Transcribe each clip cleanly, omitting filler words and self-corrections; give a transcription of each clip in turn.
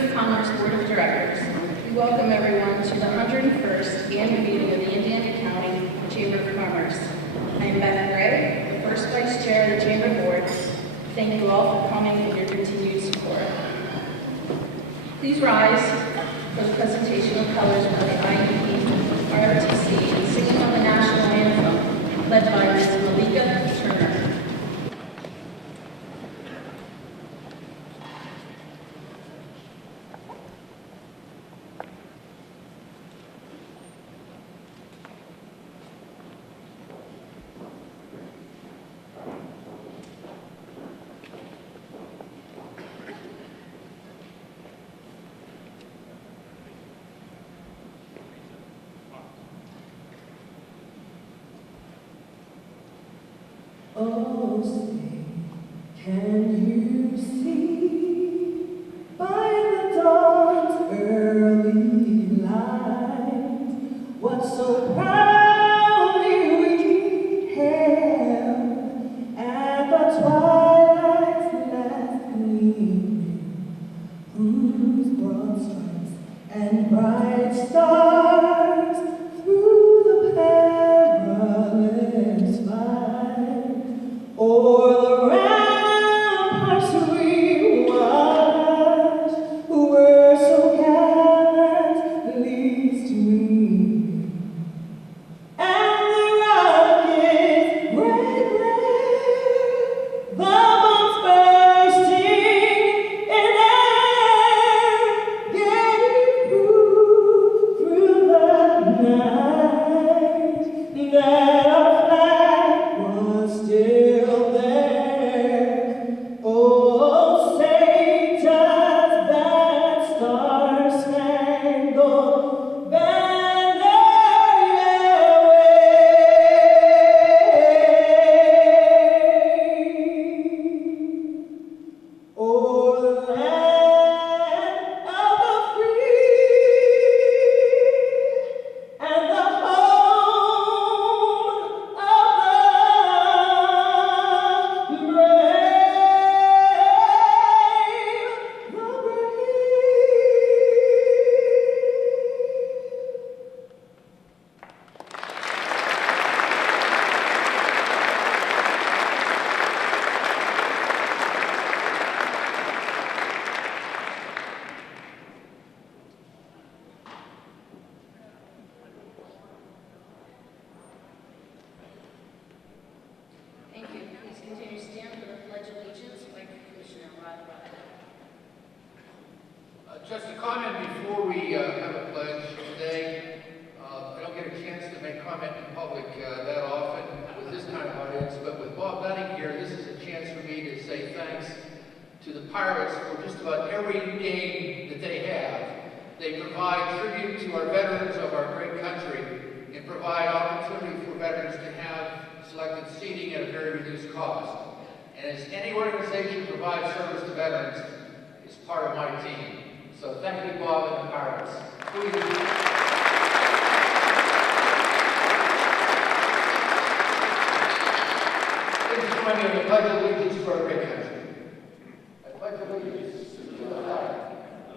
of Commerce Board of Directors. We welcome everyone to the 101st annual meeting of the Indiana County Chamber of Commerce. I am Beth Gray, the first Vice Chair of the Chamber Board. Thank you all for coming and your continued support. Please rise for the presentation of colors of the IEP, ROTC, and singing of the national anthem, led by Ms. Malika Turner. Oh, say, can you see by the dawn's early light what so proudly we hailed at the twilight's last gleaming, whose broad stripes and bright stars through the perilous fight o'er the ramparts we watched, who were so gallantly streaming, and the rockets break the bombs bursting in air, gave proof through the night that our flag was still there. Oh, say does that star-spangled banner yet wave o'er the land of the free and the home of the brave, Thank you. Please continue to stand for the Pledge of Allegiance by Commissioner Rod. Just a comment before we have a pledge today. I don't get a chance to make comment in public that often with this kind of audience, but with Bob Nutting here, this is a chance for me to say thanks to the Pirates for just about every game that they have. They provide tribute to our veterans of our great country and provide opportunity for veterans to have selected seating at a very reduced cost. And as any organization provides service to veterans, it's part of my team. So thank you, Bob and the Pirates. Please join me in the Pledge of Allegiance to our great country. I pledge allegiance to the flag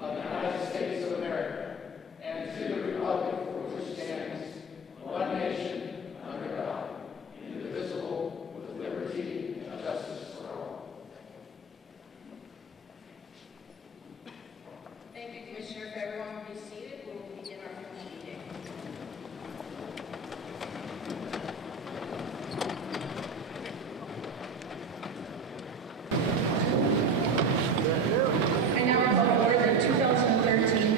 of the United States of America and to the republic for which it stands, one nation, under God, indivisible, with liberty and justice for all. Thank you, Commissioner. If everyone will be seated, we will begin our formal meeting. I now call to order the 2013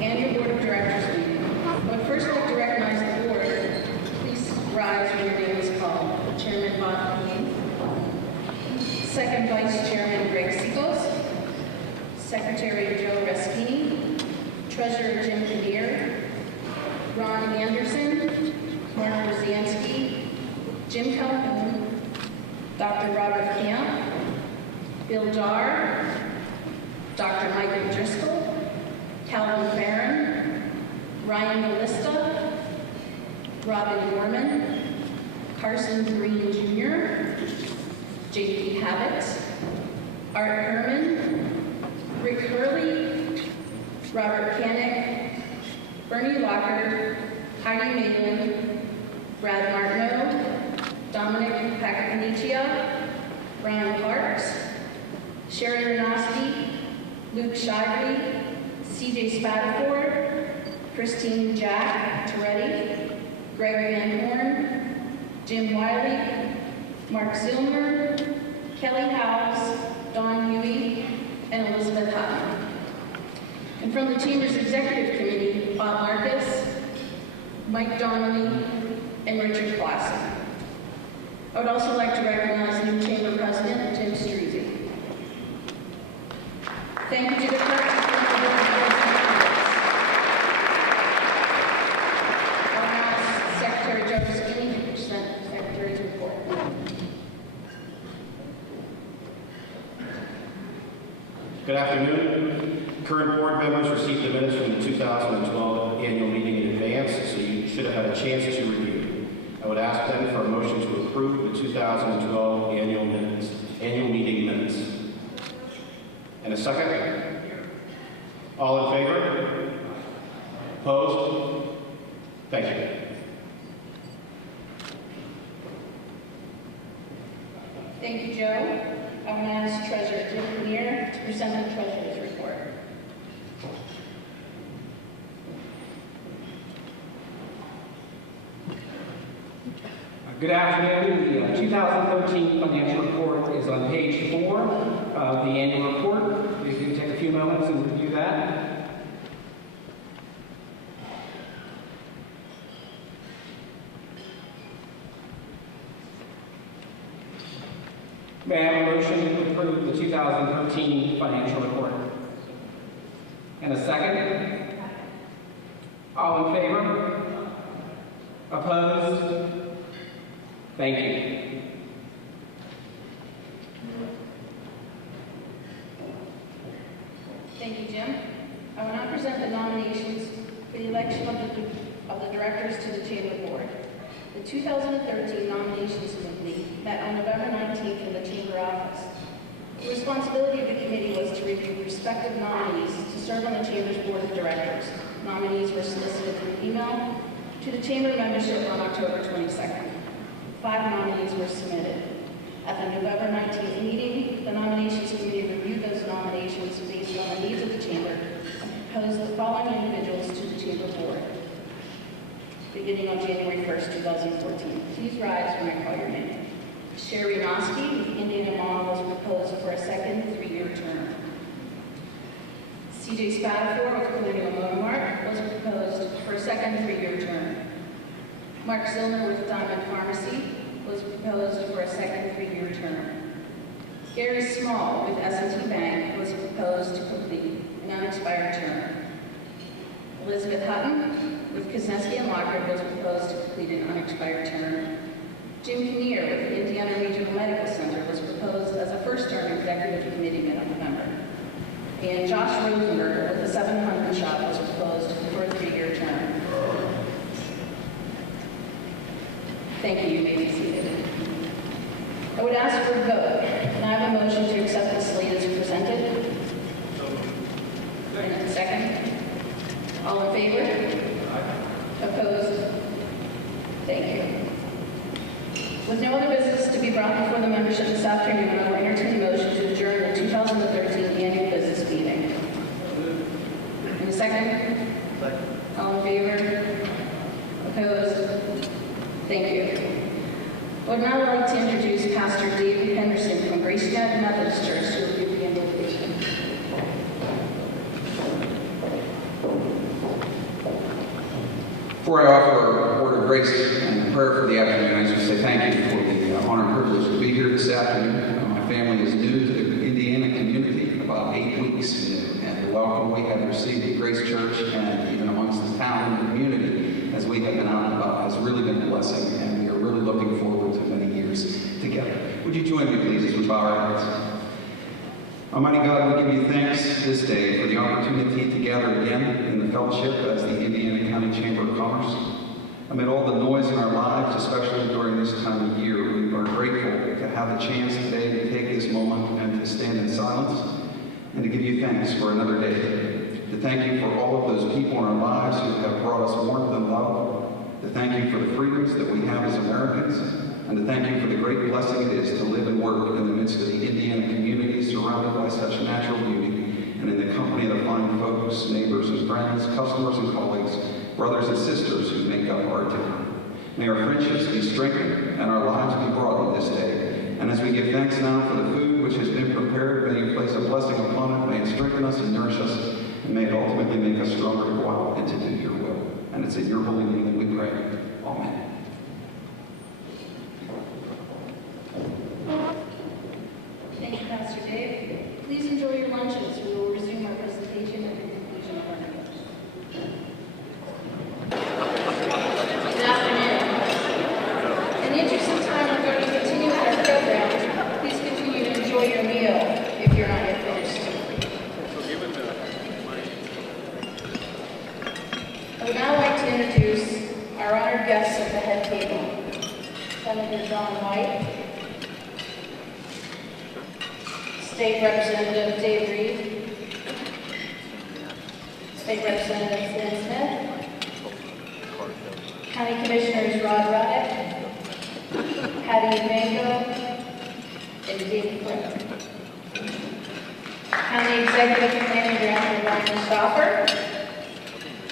Annual Board of Directors meeting. I would first like to recognize the board. Please rise when your name is called. Chairman Bob King. Second Vice Chairman Greg Siegels. Secretary Joe Reskini. Treasurer Jim Kinnear. Ron Anderson. Mark Rosansky. Jim Calhoun. Dr. Robert Camp. Bill Darr. Dr. Michael Driscoll. Calvin Farron. Ryan Ballista. Robin Gorman. Carson Green Jr., J.P. Habit, Art Herman, Rick Hurley, Robert Kanick, Bernie Locker, Heidi Malin, Brad Martineau, Dominic Pacapanicia, Brian Parks, Sharon Renoski, Luke Shively, CJ Spataford, Christine Jack Toretti, Greg Van Horn, Jim Wiley, Mark Zilmer, Kelly Howes, Dawn Huey, and Elizabeth Hutton. And from the Chamber's Executive Committee, Bob Marcus, Mike Donnelly, and Richard Clausen. I would also like to recognize new Chamber President, Tim Streezy. Thank you to the clerk. I'll ask Secretary Jarvis King to present the Secretary's report. Good afternoon. Current board members received the minutes from the 2012 annual meeting in advance, so you should have had a chance to review. I would ask then for a motion to approve the 2012 annual meeting minutes. And a second? All in favor? Opposed? Thank you. Thank you, Joe. I will now ask Treasurer Jim Kinnear to present the Treasurer's report. Good afternoon. The 2013 financial report is on page 4 of the annual report. If you can take a few moments and review that. May I have a motion to approve the 2013 financial report? And a second? All in favor? Opposed? Thank you. Thank you, Jim. I will now present the nominations for the election of the directors to the Chamber Board. The 2013 nominations committee met on November 19th in the Chamber office. The responsibility of the committee was to review prospective nominees to serve on the Chamber's Board of Directors. Nominees were solicited through email to the Chamber membership on October 22nd. 5 nominees were submitted. At the November 19th meeting, the nominations committee reviewed those nominations based on the needs of the Chamber and proposed the following individuals to the Chamber Board. Beginning on January 1st, 2014. Please rise when I call your name. Sherry Noski with Indiana Mall was proposed for a second 3-year term. CJ Spatafore with Colonial Motormart was proposed for a second 3-year term. Mark Zilmer with Diamond Pharmacy was proposed for a second 3-year term. Gary Small with S&T Bank was proposed to complete an unexpired term. Elizabeth Hutton with Kuznetsky and Lockard was proposed to complete an unexpired term. Jim Kinnear with the Indiana Regional Medical Center was proposed as a first-term executive committee mid-November. And Josh Rosenberger with the 700 Shop was proposed for a 3-year term. Thank you. You may be seated. I would ask for a vote. Can I have a motion to accept the slate as presented? And a second? All in favor? Opposed? Thank you. With no other business to be brought before the membership this afternoon, I will entertain a motion to adjourn the 2013 annual business meeting. In a second? All in favor? Opposed? Thank you. I would now like to introduce Pastor David Henderson from Grace United Methodist Church to review the invocation. Before I offer a word of grace and prayer for the afternoon, I just say thank you for the honor and privilege to be here this afternoon. My family is new to the Indiana community, about 8 weeks, and the welcome we have received at Grace Church and even amongst the town and the community as we have been out and about has really been a blessing, and we are really looking forward to many years together. Would you join me, please, as we bow our heads? Almighty God, we give you thanks this day for the opportunity to gather again in the fellowship as the Indiana County Chamber of Commerce. Amid all the noise in our lives, especially during this time of year, we are grateful to have the chance today to take this moment and to stand in silence and to give you thanks for another day. to thank you for all of those people in our lives who have brought us warmth and love, to thank you for the freedoms that we have as Americans, and to thank you for the great blessing it is to live and work in the midst of the Indiana community surrounded by such natural beauty and in the company of the fine folks, neighbors and friends, customers and colleagues, brothers and sisters who make up our town. May our friendships be strengthened and our lives be broadened this day. And as we give thanks now for the food which has been prepared, may you place a blessing upon it, may it strengthen us and nourish us, and may it ultimately make us stronger to go out and to do your will. And it's in your holy name that we pray. Amen. Thank you, Pastor Dave. Please enjoy your luncheons. We will resume our presentation at the conclusion of our meeting. Good afternoon. In the interest of time, we're going to continue with our program. Please continue to enjoy your meal if you're not yet finished. I would now like to introduce our honored guests at the head table. Senator John White, State Representative Dave Reed, State Representative Lynn Smith, County Commissioners Rod Roddick, Patty Mango, and David Flynn. County Executive Manager Anthony Ryan Stoffer,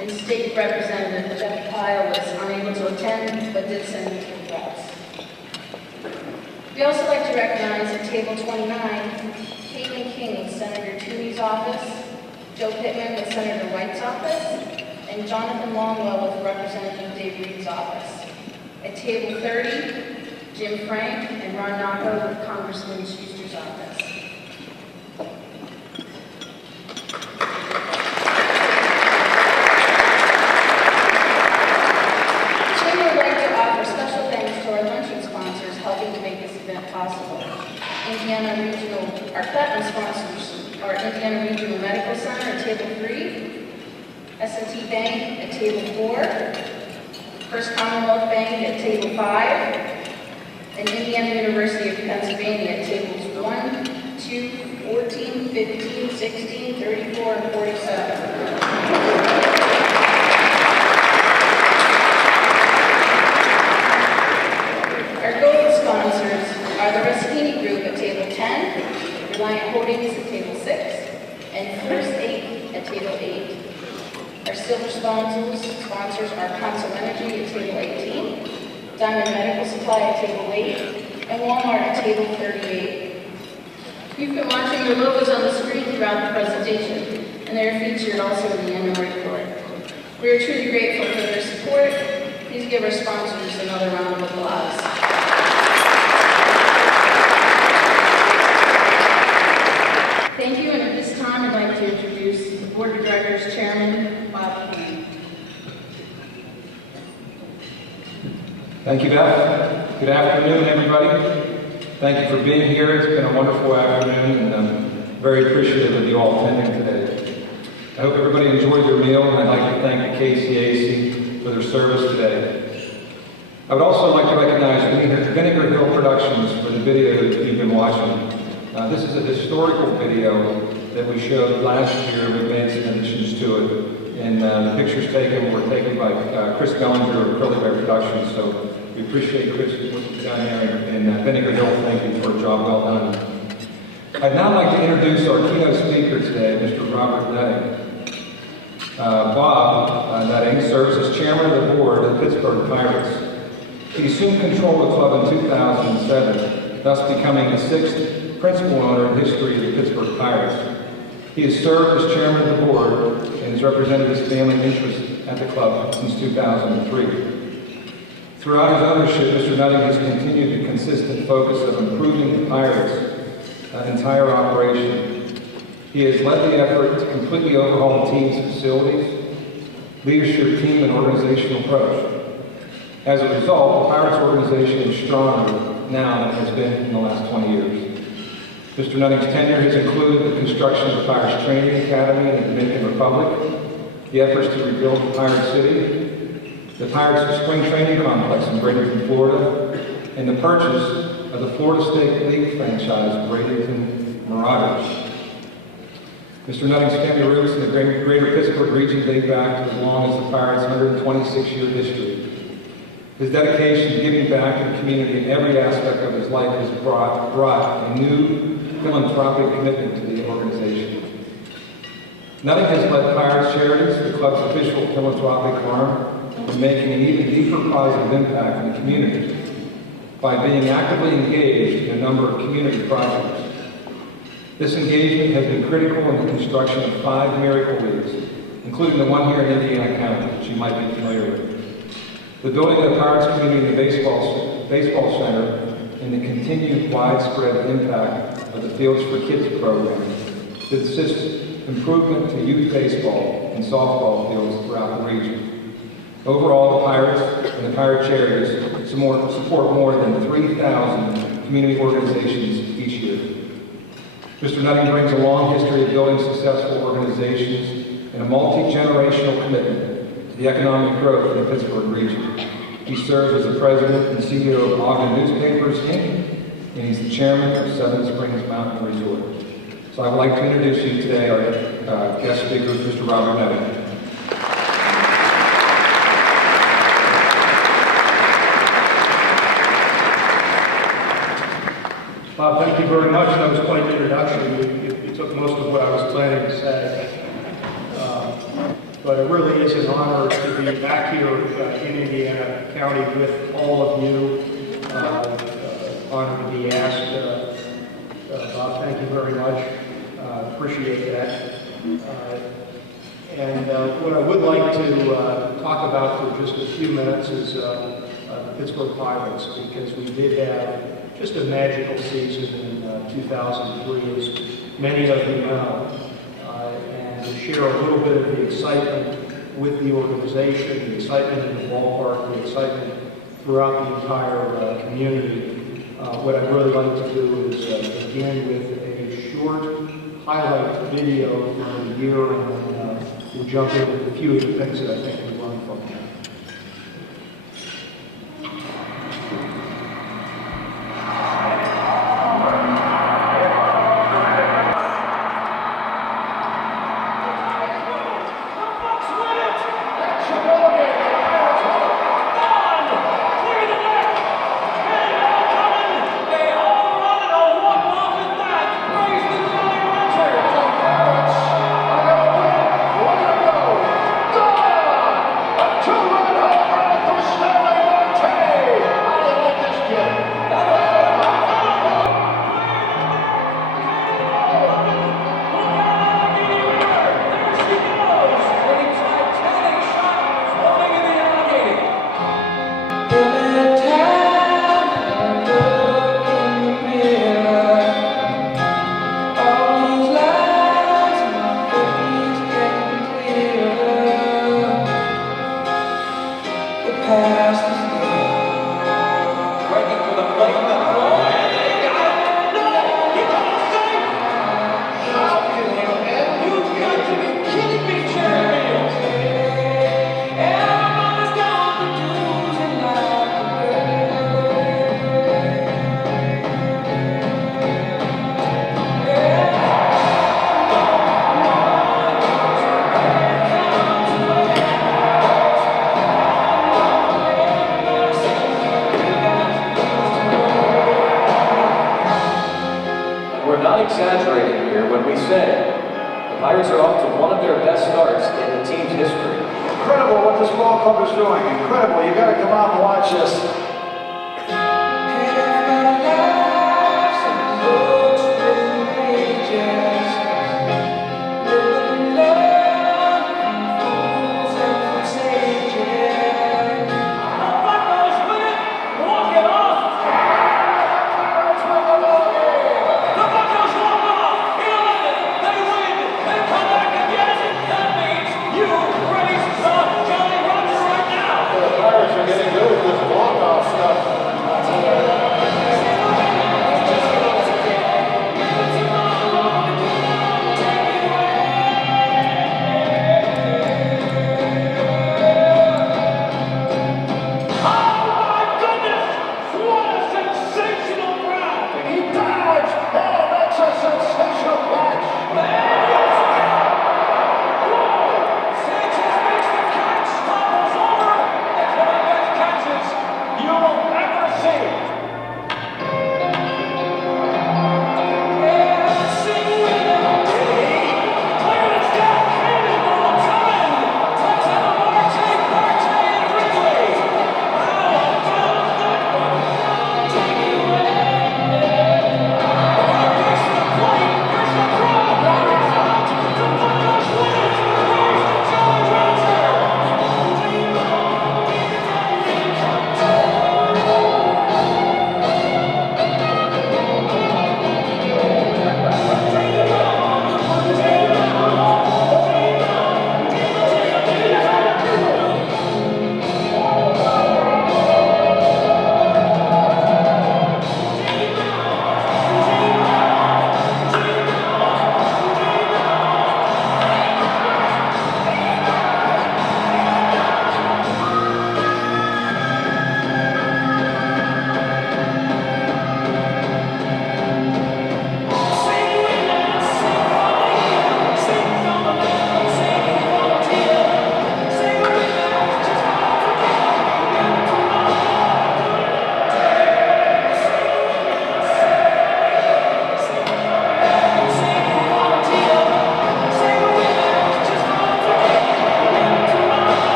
and State Representative Jeff Pyle was unable to attend, but did send regrets. We also like to recognize at table 29, Caitlin King with Senator Toomey's office, Joe Pittman with Senator White's office, and Jonathan Longwell with Representative Dave Reed's office. At table 30, Jim Frank and Ron Naco with Congressman Schuster's office. Our platinum sponsors are Indiana Regional Medical Center at table 3, S&T Bank at table 4, First Commonwealth Bank at table 5, and Indiana University of Pennsylvania at tables 1, 2, 14, 15, 16, 34, and 47. Our gold sponsors are the Restini Group at table 10, Reliant Holdings at table 6, and First 8 at table 8. Our silver sponsors are Consol Energy at table 18, Diamond Medical Supply at table 8, and Walmart at table 38. You've been watching your logos on the screen throughout the presentation, and they are featured also in the annual report. We are truly grateful for their support. Please give our sponsors another round of applause. Thank you, and at this time, I'd like to introduce the Board of Directors Chairman, Bob King. Thank you, Beth. Good afternoon, everybody. Thank you for being here. It's been a wonderful afternoon, and I'm very appreciative of you all attending today. I hope everybody enjoyed their meal, and I'd like to thank the KCAC for their service today. I would also like to recognize Vinegar Hill Productions for the video that you've been watching. This is a historical video that we showed last year. We made some additions to it, and the pictures were taken by Chris Bellinger of Curly Bear Productions. So we appreciate Chris down there in Vinegar Hill. Thank you for a job well done. I'd now like to introduce our keynote speaker today, Mr. Robert Netting. Bob Netting serves as chairman of the board of the Pittsburgh Pirates. He assumed control of the club in 2007, thus becoming the sixth principal owner in history of the Pittsburgh Pirates. He has served as chairman of the board and has represented his family interests at the club since 2003. Throughout his ownership, Mr. Netting has continued the consistent focus of improving the Pirates' entire operation. He has led the effort to completely overhaul the team's facilities, leadership team, and organizational approach. As a result, the Pirates organization is stronger now than it has been in the last 20 years. Mr. Netting's tenure has included the construction of the Pirates Training Academy in the Dominican Republic, the efforts to rebuild the Pirate City, the Pirates Spring Training Complex in Bradenton, Florida, and the purchase of the Florida State League franchise, Bradenton Marauders. Mr. Nutting's family roots in the greater Pittsburgh region date back to as long as the Pirates' 126-year history. His dedication to giving back to the community in every aspect of his life has brought a new philanthropic commitment to the organization. Nutting has led Pirates Charities, the club's official philanthropic arm, in making an even deeper positive impact in the community by being actively engaged in a number of community projects. This engagement has been critical in the construction of 5 Miracle Leagues, including the one here in Indiana County, which you might be familiar with. The building of the Pirates Community and Baseball Center, and the continued widespread impact of the Fields for Kids program that assists improvement to youth baseball and softball fields throughout the region. Overall, the Pirates and the Pirate Charities support more than 3,000 community organizations each year. Mr. Nutting brings a long history of building successful organizations and a multi-generational commitment to the economic growth in the Pittsburgh region. He serves as the president and CEO of Ogden Newspapers, Inc., and he's the chairman of Seven Springs Mountain Resort. So I would like to introduce you today our guest speaker, Mr. Robert Nutting. Bob, thank you very much. That was quite the introduction. You took most of what I was planning to say. But it really is an honor to be back here in Indiana County with all of you. Honored to be asked. Bob, thank you very much. Appreciate that. And what I would like to talk about for just a few minutes is the Pittsburgh Pirates, because we did have just a magical season in 2003, as many of you know. And to share a little bit of the excitement with the organization, the excitement in the ballpark, the excitement throughout the entire community. What I'd really like to do is begin with a short highlight video from the year, and then we'll jump into a few of the things that I think we learned from that. Exaggerating here when we say the Pirates are off to one of their best starts in the team's history. Incredible what this ball club is doing. Incredible. You got to come out and watch this. Getting good at this walk-off.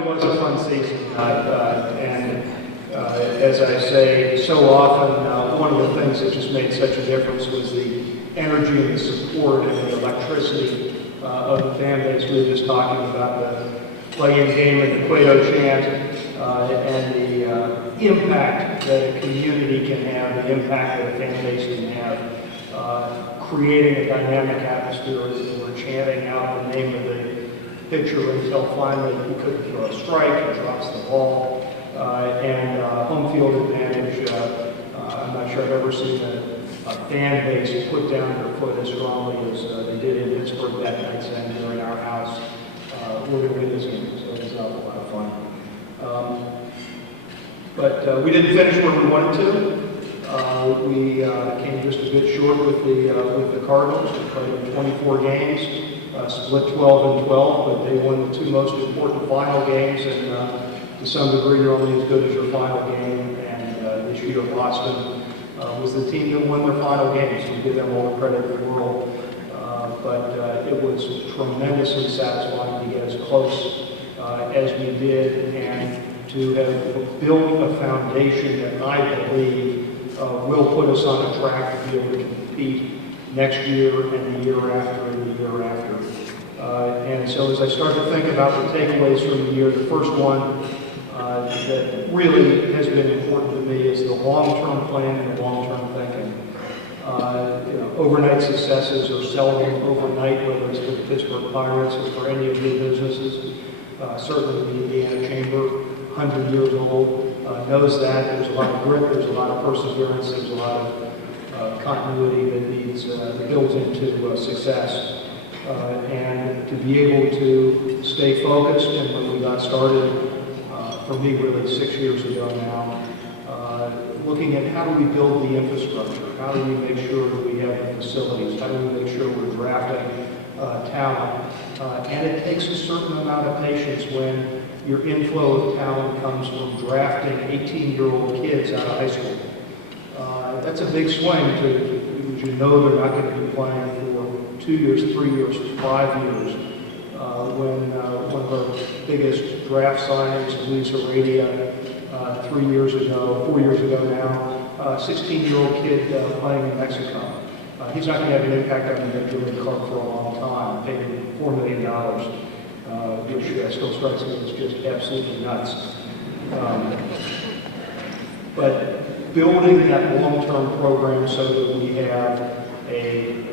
really was a fun season. As I say so often, one of the things that just made such a difference was the energy and the support and the electricity of the fan base. We were just talking about the play-in game and the Cueto chant and the impact that a community can have, the impact that a fan base can have, creating a dynamic atmosphere as they were chanting out the name of the pitcher until finally he couldn't throw a strike, he drops the ball, and home field advantage. I'm not sure I've ever seen a fan base put down their foot as strongly as they did in Pittsburgh that night, saying they're in our house, we're going to win this game. So it was a lot of fun. But we didn't finish where we wanted to. We came just a bit short with the Cardinals. We played in 24 games, split 12 and 12, but they won the two most important final games, and to some degree you're only as good as your final game. And this year Boston was the team that won their final game, so we give them all the credit in the world. But it was tremendously satisfying to get as close as we did, and to have built a foundation that I believe will put us on a track to be able to compete next year and the year after and the year after. And so as I start to think about the takeaways from the year, the first one that really has been important to me is the long-term plan and the long-term thinking. Overnight successes are seldom overnight, whether it's for the Pittsburgh Pirates or for any of your businesses. Certainly the Indiana Chamber, 100 years old, knows that. There's a lot of grit, there's a lot of perseverance, there's a lot of continuity that needs built into success. And to be able to stay focused, and when we got started, for me really 6 years ago now, looking at how do we build the infrastructure, how do we make sure that we have the facilities, how do we make sure we're drafting talent. And it takes a certain amount of patience when your inflow of talent comes from drafting 18-year-old kids out of high school. That's a big swing to, you know, they're not going to be playing for 2 years, 3 years, 5 years. When one of our biggest draft signings, Luis Heredia, 4 years ago now, 16-year-old kid playing in Mexico. He's not going to have an impact on the Major League Club for a long time. Paid him $4 million, which still strikes me as just absolutely nuts. But building that long-term program so that we have a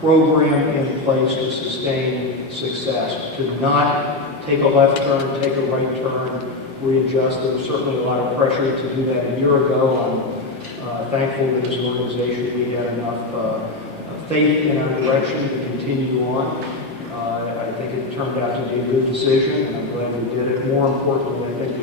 program in place to sustain success, to not take a left turn, take a right turn, readjust. There was certainly a lot of pressure to do that a year ago. I'm thankful that as an organization we had enough faith in our direction to continue on. I think it turned out to be a good decision, and I'm glad we did it. More importantly, I think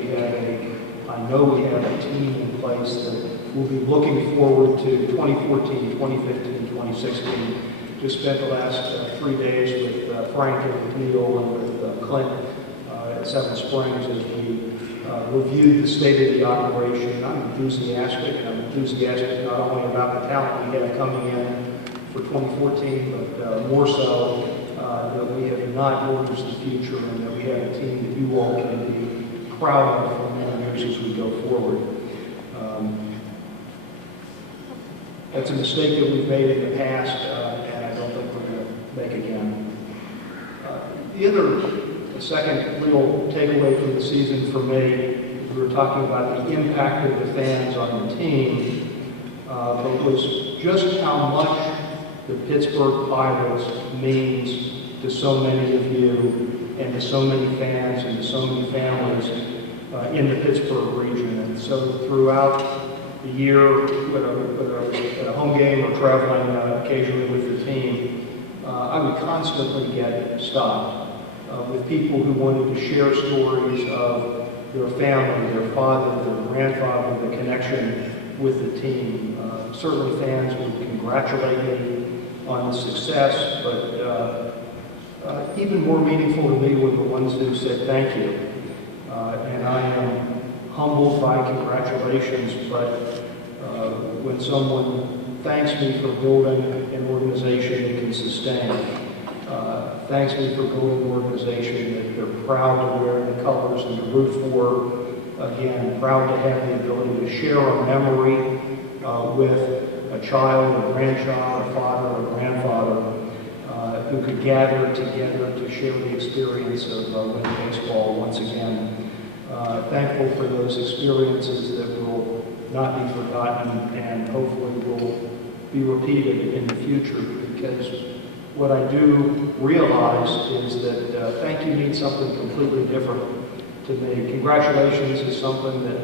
I know we have a team in place that will be looking forward to 2014, 2015, 2016. Just spent the last 3 days with Frank and Neil and with Clint at Seven Springs as we reviewed the state of the operation. I'm enthusiastic, and I'm enthusiastic not only about the talent we have coming in for 2014, but more so that we have not mortgaged the future, and that we have a team that you all can be proud of for many years as we go forward. That's a mistake that we've made in the past, and I don't think we're going to make again. The second real takeaway from the season for me, we were talking about the impact of the fans on the team, but was just how much the Pittsburgh Pirates means to so many of you, and to so many fans, and to so many families in the Pittsburgh region. And so throughout the year, whether at a home game or traveling occasionally with the team, I would constantly get stopped with people who wanted to share stories of their family, their father, their grandfather, the connection with the team. Certainly fans would congratulate me on the success, but even more meaningful to me were the ones who said thank you. And I am humbled by congratulations, but when someone thanks me for building an organization that can sustain, thanks me for building an organization that they're proud to wear the colors and to root for. Again, proud to have the ability to share a memory with a child, a grandchild, a father, a grandfather, who could gather together to share the experience of winning baseball once again. Thankful for those experiences that will not be forgotten and hopefully will be repeated in the future, because what I do realize is that thank you means something completely different to me. Congratulations is something that,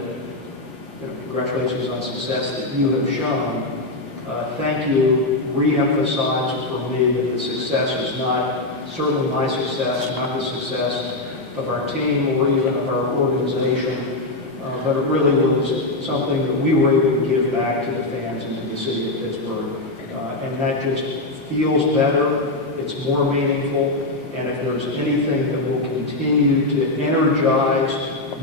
congratulations on success that you have shown. Thank you re-emphasized for me that the success is not, certainly my success, not the success of our team or even of our organization, but it really was something that we were able to give back to the fans and to the city of Pittsburgh. And that just feels better, it's more meaningful, and if there's anything that will continue to energize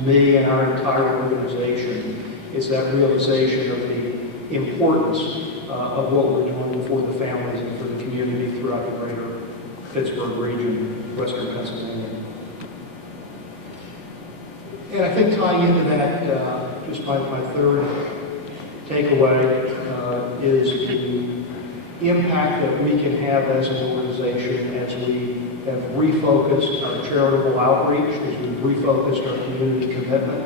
me and our entire organization, it's that realization of the importance of what we're doing for the families and for the community throughout the greater Pittsburgh region, Western Pennsylvania. And I think tying into that, just my third takeaway is the impact that we can have as an organization as we have refocused our charitable outreach, as we've refocused our community commitment,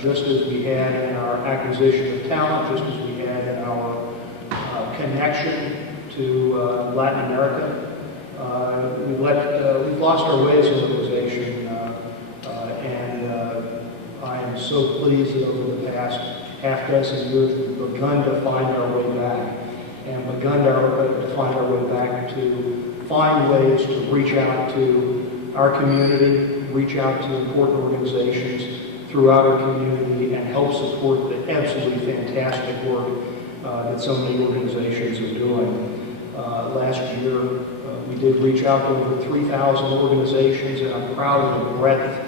just as we had in our acquisition of talent, just as we had in our connection to Latin America. We've lost our way as an organization, and I am so pleased that over the past half dozen years we've begun to find our way back, and begun to find our way back to find ways to reach out to our community, reach out to important organizations throughout our community, and help support the absolutely fantastic work that so many organizations are doing. Last year, we did reach out to over 3,000 organizations, and I'm proud of the breadth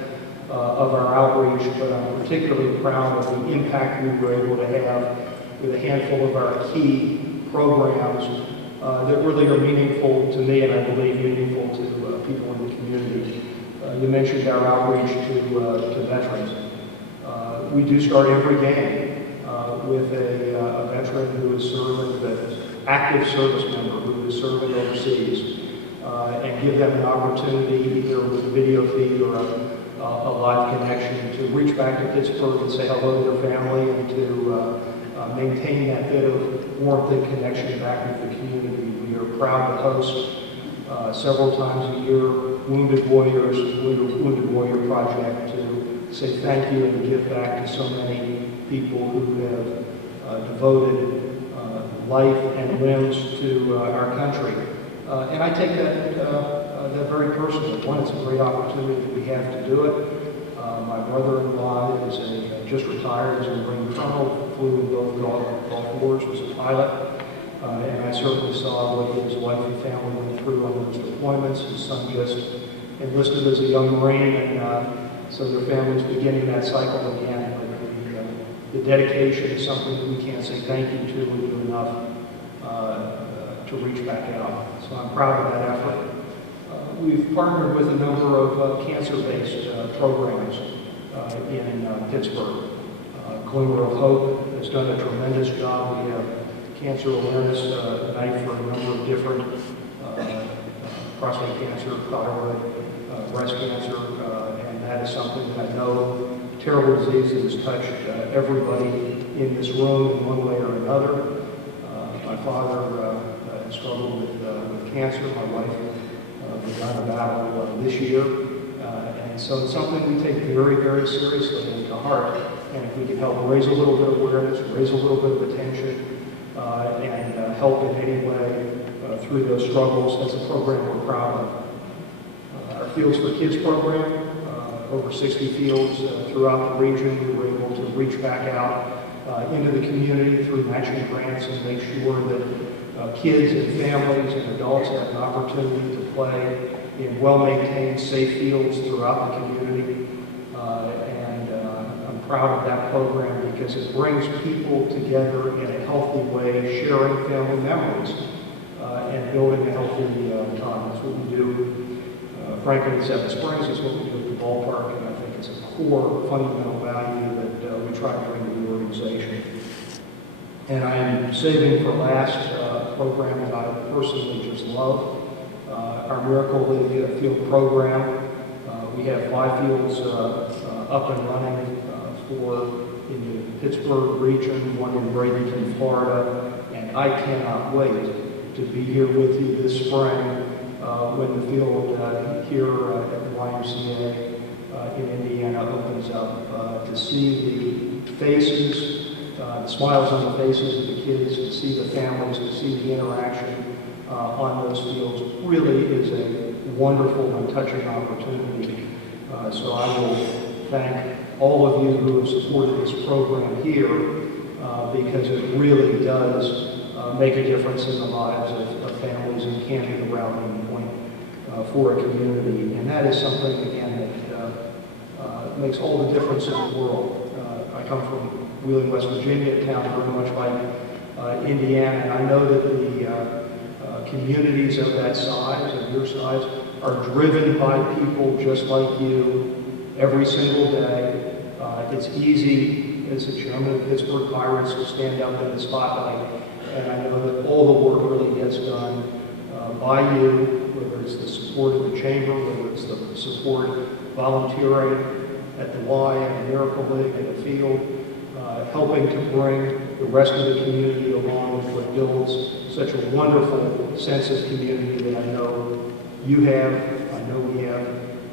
of our outreach, but I'm particularly proud of the impact we were able to have with a handful of our key programs that really are meaningful to me, and I believe meaningful to people in the community. You mentioned our outreach to veterans. We do start every game with a veteran who is serving, an active service member who is serving overseas, and give them an opportunity, either with a video feed or a live connection, to reach back to Pittsburgh and say hello to their family, and to maintain that bit of warmth and connection back with the community. We are proud to host several times a year Wounded Warrior Project to say thank you and give back to so many people who have devoted life and limbs to our country. And I take that very personally. One, it's a great opportunity that we have to do it. My brother-in-law is just retired as a Marine Colonel, flew in both Gulf Wars, was a pilot, and I certainly saw what his wife and family went through on those deployments. His son just enlisted as a young Marine, and so their family's beginning that cycle again. But the dedication is something that we can't say thank you to or do enough to reach back out. So I'm proud of that effort. We've partnered with a number of cancer-based programs in Pittsburgh. Glimmer of Hope has done a tremendous job. We have Cancer Awareness Night for a number of different prostate cancer, thyroid, breast cancer, and that is something that I know, terrible disease that has touched everybody in this room in one way or another. My father struggled with cancer. My wife begun a battle this year. And so it's something we take very, very seriously and to heart. And if we can help raise a little bit of awareness, raise a little bit of attention, and help in any way through those struggles, that's a program we're proud of. Our Fields for Kids program, over 60 fields throughout the region, we were able to reach back out into the community through matching grants and make sure that kids and families and adults have an opportunity to play in well-maintained, safe fields throughout the community. And I'm proud of that program because it brings people together in a healthy way, sharing family memories. and building a healthy time. That's what we do, frankly, at Seven Springs. It's what we do at the ballpark, and I think it's a core fundamental value that we try to bring to the organization. And I am saving for last a program that I personally just love, our Miracle League field program. We have 5 fields up and running in the Pittsburgh region, one in Bradenton, Florida, and I cannot wait to be here with you this spring when the field here at the YMCA in Indiana opens up, to see the faces, the smiles on the faces of the kids, to see the families, to see the interaction on those fields really is a wonderful and touching opportunity. So I will thank all of you who have supported this program here because it really does make a difference in the lives of families and can be the rallying point for a community. And that is something, again, that makes all the difference in the world. I come from Wheeling, West Virginia, a town very much like Indiana, and I know that the communities of that size, of your size, are driven by people just like you every single day. It's easy as the chairman of the Pittsburgh Pirates to stand up in the spotlight, and I know that all the work really gets done by you, whether it's the support of the chamber, whether it's the support volunteering at the Y and the Miracle League and the field, helping to bring the rest of the community along with what builds such a wonderful sense of community that I know you have, I know we have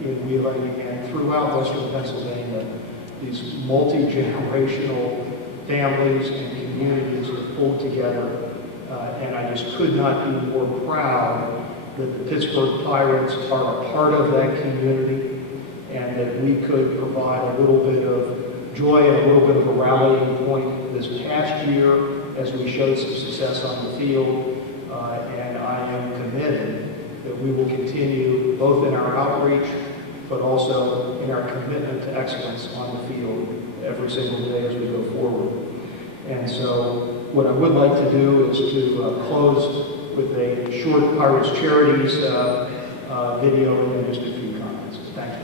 in Wheeling and throughout Western Pennsylvania. These multi-generational families and communities are pulled together, and I just could not be more proud that the Pittsburgh Pirates are a part of that community and that we could provide a little bit of joy and a little bit of a rallying point this past year as we showed some success on the field, and I am committed that we will continue both in our outreach but also in our commitment to excellence on the field every single day as we go forward. And so what I would like to do is to close with a short Pirates Charities video and then just a few comments. Thank you.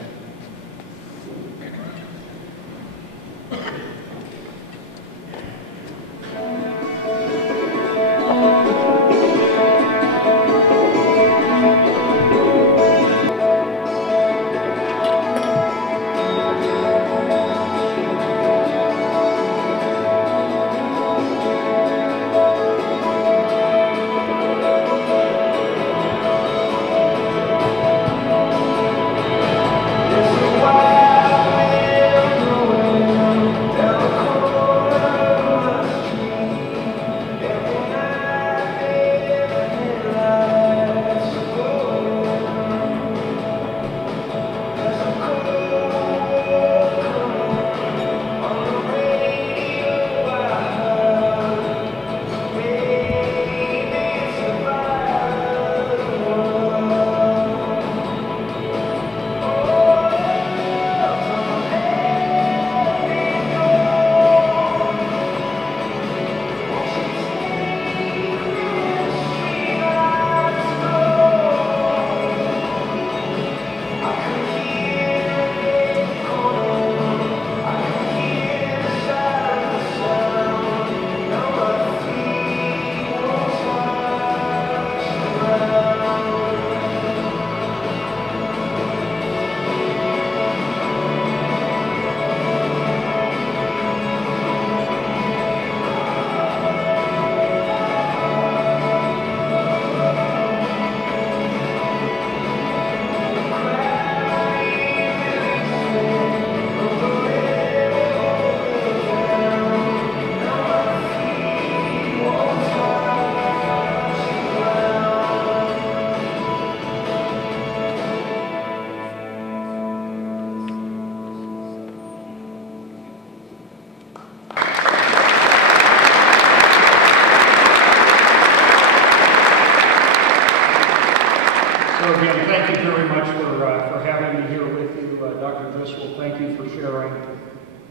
So again, thank you very much for having me here with you. Dr. Driscoll, thank you for sharing a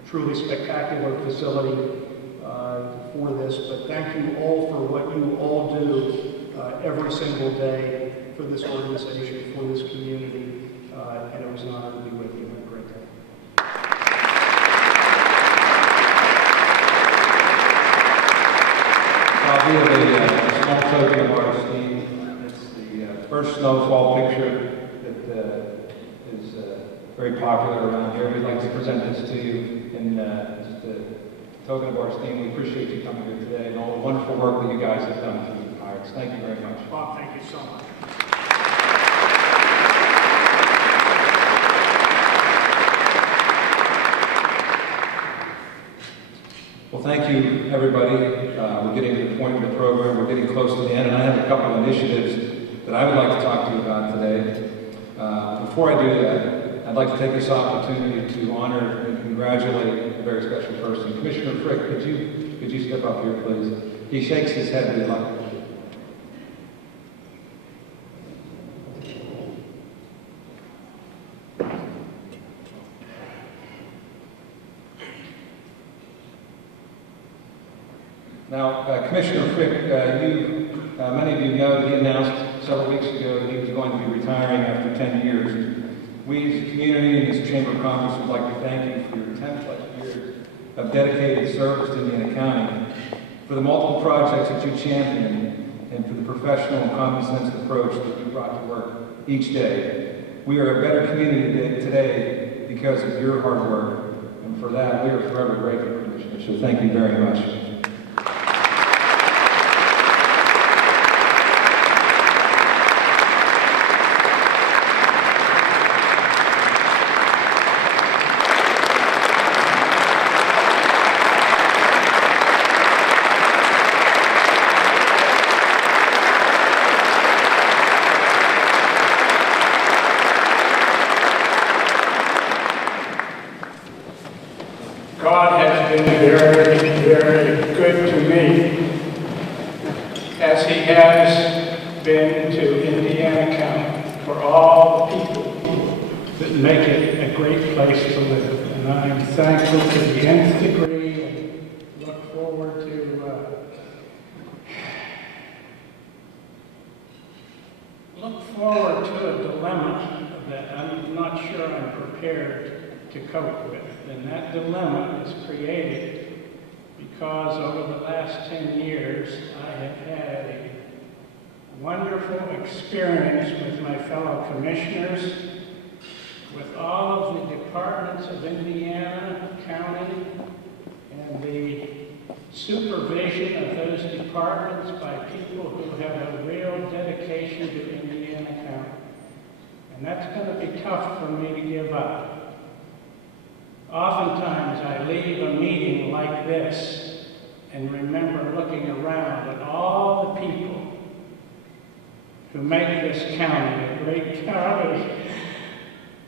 truly spectacular facility for this, but thank you all for what you all do every every single day for this organization, for this community, and it was an honor to be with you. Have a great day. I'll give a small token of our esteem. It's the first snowfall picture that is very popular around here. We'd like to present this to you in just a token of our esteem. We appreciate you coming here today and all the wonderful work that you guys have done for the Pirates. Thank you very much. Bob, thank you so much. Well, thank you, everybody. We're getting to the point of the program. We're getting close to the end, and I have a couple of initiatives that I would like to talk to you about today. Before I do that, I'd like to take this opportunity to honor and congratulate a very special person. Commissioner Frick, could you step up here, please? He shakes his head. We'd like. Now, Commissioner Frick, many of you know that he announced several weeks ago that he was going to be retiring after 10 years. We as a community and as a Chamber of Commerce would like to thank you for your 10+ years of dedicated service to Indiana County, for the multiple projects that you championed, and for the professional and common sense approach that you brought to work each day. We are a better community today because of your hard work, and for that we are forever grateful, Commissioner, so thank you very much. God has been very, very good to me, as He has been to Indiana County, for all the people that make it a great place to live. And I am thankful to the nth degree and look forward to a dilemma that I'm not sure I'm prepared to cope with. And that dilemma is created because over the last 10 years, I have had a wonderful experience with my fellow commissioners, with all of the departments of Indiana County, and the supervision of those departments by people who have a real dedication to Indiana County. And that's going to be tough for me to give up. Oftentimes I leave a meeting like this and remember looking around at all the people who make this county a great county.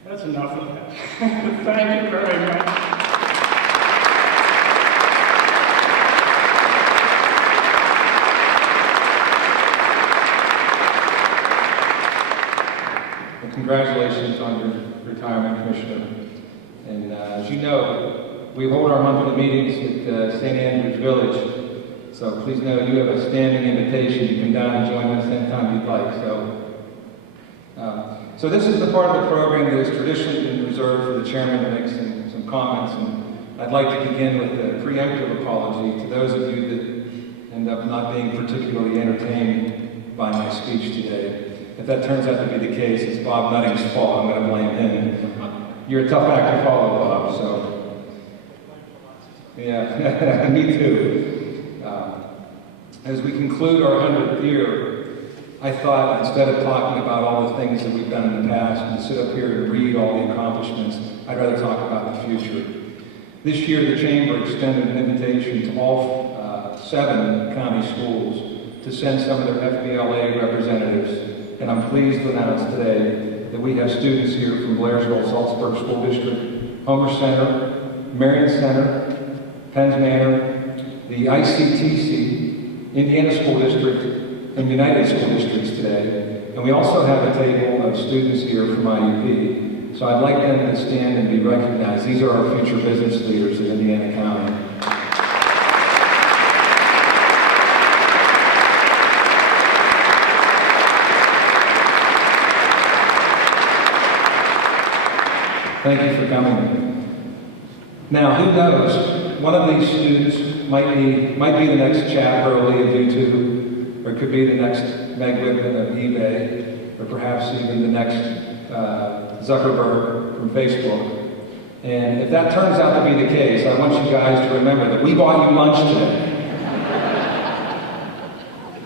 That's enough of that. Thank you very much. Well, congratulations on your retirement, Commissioner. And as you know, we hold our monthly meetings at St. Andrews Village. So please know you have a standing invitation to come down and join us anytime you'd like. So this is the part of the program that has traditionally been reserved for the chairman to make some comments. And I'd like to begin with a preemptive apology to those of you that end up not being particularly entertained by my speech today. If that turns out to be the case, it's Bob Nutting's fault. I'm going to blame him. You're a tough act to follow, Bob, so. Yeah, me too. As we conclude our 100th year, I thought instead of talking about all the things that we've done in the past and to sit up here and read all the accomplishments, I'd rather talk about the future. This year, the Chamber extended an invitation to all 7 county schools to send some of their FBLA representatives, and I'm pleased to announce today that we have students here from Blairsville, Salzburg School District, Homer Center, Marion Center, Penns Manor, the ICTC, Indiana School District, and United School Districts today. And we also have a table of students here from IUP. So I'd like them to stand and be recognized. These are our future business leaders in Indiana County. Thank you for coming. Now, who knows? One of these students might be the next Chad Hurley of YouTube, or it could be the next Meg Whitman of eBay, or perhaps even the next Zuckerberg from Facebook. And if that turns out to be the case, I want you guys to remember that we bought you lunch today.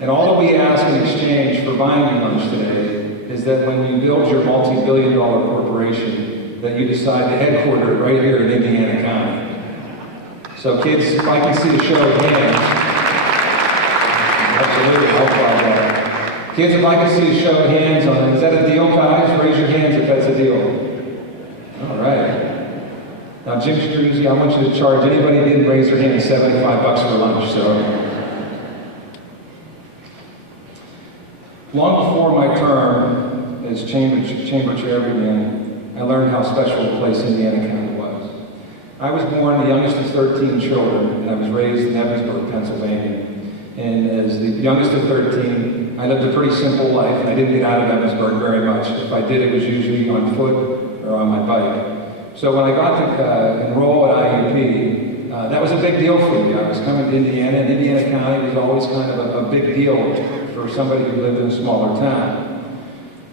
And all that we ask in exchange for buying you lunch today is that when you build your multi-billion-dollar corporation, that you decide to headquarter right here in Indiana County. So kids, if I can see a show of hands, absolutely, I'll try that. Kids, if I can see a show of hands on it, is that a deal, guys? Raise your hands if that's a deal. All right. Now, Jim Struzzi, I want you to charge anybody who didn't raise their hand $75 for lunch, so. Long before my term as chamber chair began, I learned how special a place Indiana County was. I was born the youngest of 13 children, and I was raised in Evansburg, Pennsylvania. And as the youngest of 13, I lived a pretty simple life, and I didn't get out of Evansburg very much. If I did, it was usually on foot or on my bike. So when I got to enroll at IUP, that was a big deal for me. I was coming to Indiana, and Indiana County was always kind of a big deal for somebody who lived in a smaller town.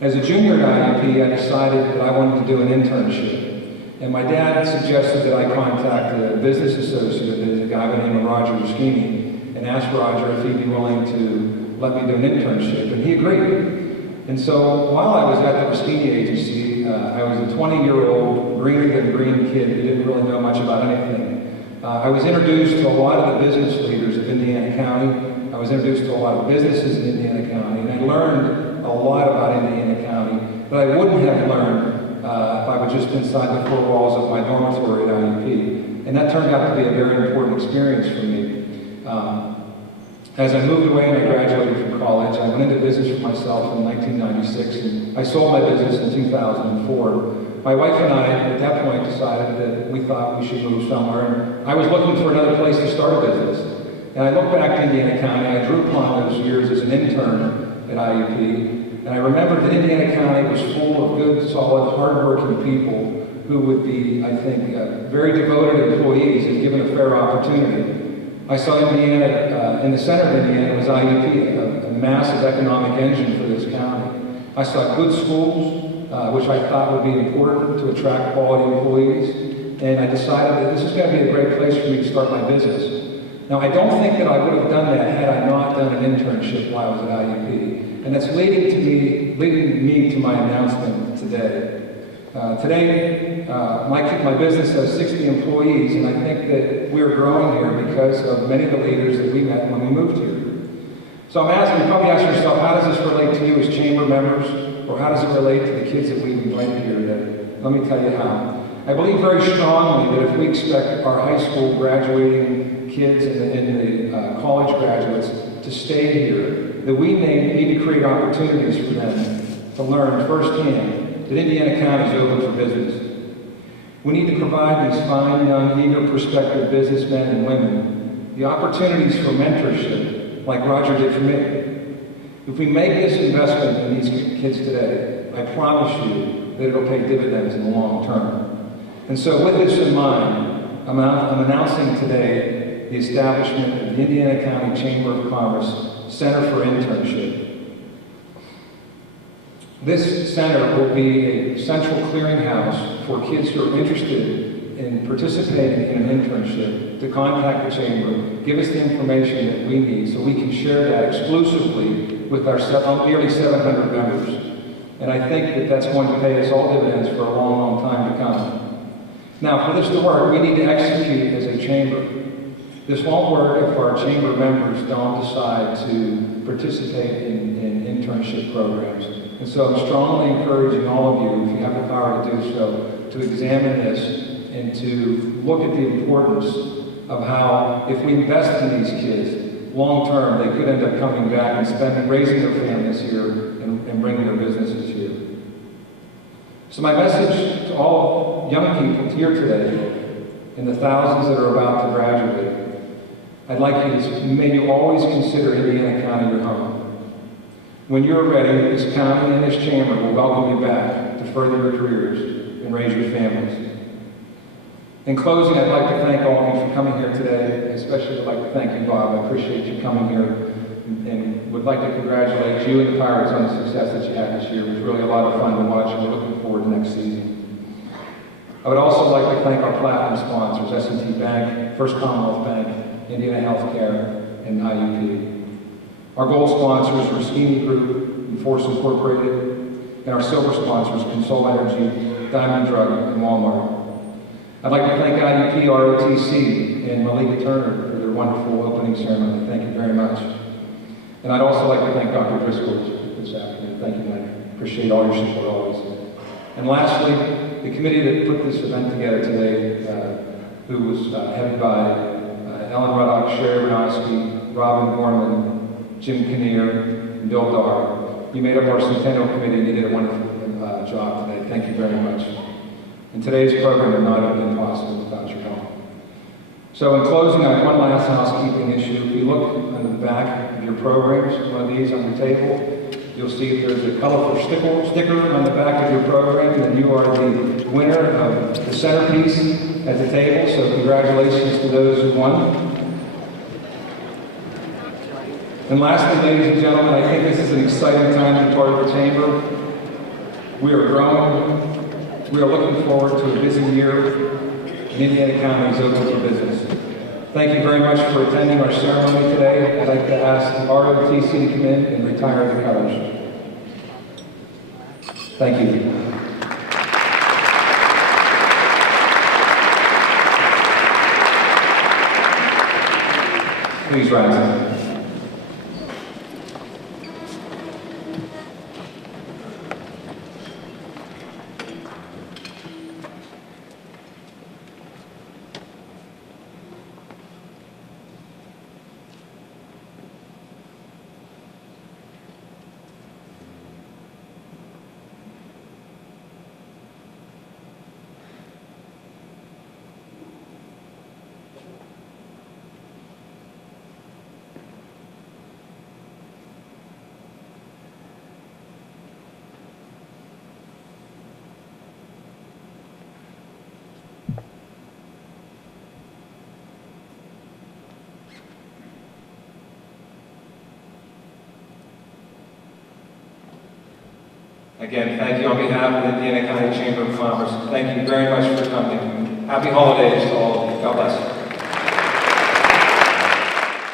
As a junior at IUP, I decided that I wanted to do an internship. And my dad suggested that I contact a business associate, a guy by the name of Roger Ruschini, and ask Roger if he'd be willing to let me do an internship, and he agreed. And so while I was at the Ruschini agency, I was a 20-year-old, greener than green kid who didn't really know much about anything. I was introduced to a lot of the business leaders of Indiana County. I was introduced to a lot of businesses in Indiana County, and I learned a lot about Indiana County that I wouldn't have learned if I was just inside the four walls of my dormitory at IUP. And that turned out to be a very important experience for me. As I moved away and I graduated from college, I went into business for myself in 1996, and I sold my business in 2004. My wife and I, at that point, decided that we thought we should move somewhere, and I was looking for another place to start a business. And I looked back to Indiana County, I drew upon those years as an intern at IUP, and I remembered that Indiana County was full of good, solid, hardworking people who would be, I think, very devoted employees if given a fair opportunity. I saw Indiana, in the center of Indiana was IUP, a massive economic engine for this county. I saw good schools, which I thought would be important to attract quality employees, and I decided that this is going to be a great place for me to start my business. Now, I don't think that I would have done that had I not done an internship while I was at IUP, and that's leading me to my announcement today. Today, my business has 60 employees, and I think that we're growing here because of many of the leaders that we met when we moved here. So I'm asking, you probably ask yourself, how does this relate to you as chamber members, or how does it relate to the kids that we've invited here today? Let me tell you how. I believe very strongly that if we expect our high school graduating kids and the college graduates to stay here, that we may need to create opportunities for them to learn firsthand that Indiana County is open for business. We need to provide these fine, young, eager, prospective businessmen and women the opportunities for mentorship like Roger did for me. If we make this investment in these kids today, I promise you that it'll pay dividends in the long term. And so with this in mind, I'm announcing today the establishment of the Indiana County Chamber of Commerce Center for Internship. This center will be a central clearinghouse for kids who are interested in participating in an internship to contact the Chamber, give us the information that we need so we can share that exclusively with our nearly 700 members. And I think that that's going to pay us all dividends for a long, long time to come. Now, for this to work, we need to execute as a chamber. This won't work if our chamber members don't decide to participate in internship programs. And so I'm strongly encouraging all of you, if you have the power to do so, to examine this and to look at the importance of how, if we invest in these kids, long term, they could end up coming back and raising their families here and bringing their businesses here. So my message to all young people here today, and the thousands that are about to graduate, I'd like you to, may you always consider Indiana County your home. When you're ready, this county and this chamber will welcome you back to further your careers and raise your families. In closing, I'd like to thank all of you for coming here today. Especially I'd like to thank you, Bob. I appreciate you coming here and would like to congratulate you and the Pirates on the success that you had this year. It was really a lot of fun to watch, and we're looking forward to next season. I would also like to thank our platinum sponsors, S&T Bank, First Commonwealth Bank, Indiana Healthcare, and IUP. Our gold sponsors are Scheme Group, Enforce Incorporated, and our silver sponsors, Consol Energy, Diamond Drug, and Walmart. I'd like to thank IUP, ROTC, and Malika Turner for their wonderful opening ceremony. Thank you very much. And I'd also like to thank Dr. Driscoll this afternoon. Thank you, Mike. Appreciate all your support always. And lastly, the committee that put this event together today, who was headed by Ellen Ruddock, Sherry Bernowski, Robin Gorman, Jim Kinnear, and Bill Darr. You made up our Centennial Committee and you did a wonderful job today. Thank you very much. And today's program would not have been possible without your help. So in closing, I have one last housekeeping issue. If you look on the back of your programs, one of these on the table, you'll see if there's a colorful sticker on the back of your program, then you are the winner of the centerpiece at the table. So congratulations to those who won. And lastly, ladies and gentlemen, I think this is an exciting time to be part of the chamber. We are growing. We are looking forward to a busy year. Indiana County is open for business. Thank you very much for attending our ceremony today. I'd like to ask the ROTC to come in and retire the colors. Thank you. Please rise. Again, thank you on behalf of the Indiana County Chamber of Commerce. Thank you very much for coming. Happy holidays to all of you. God bless.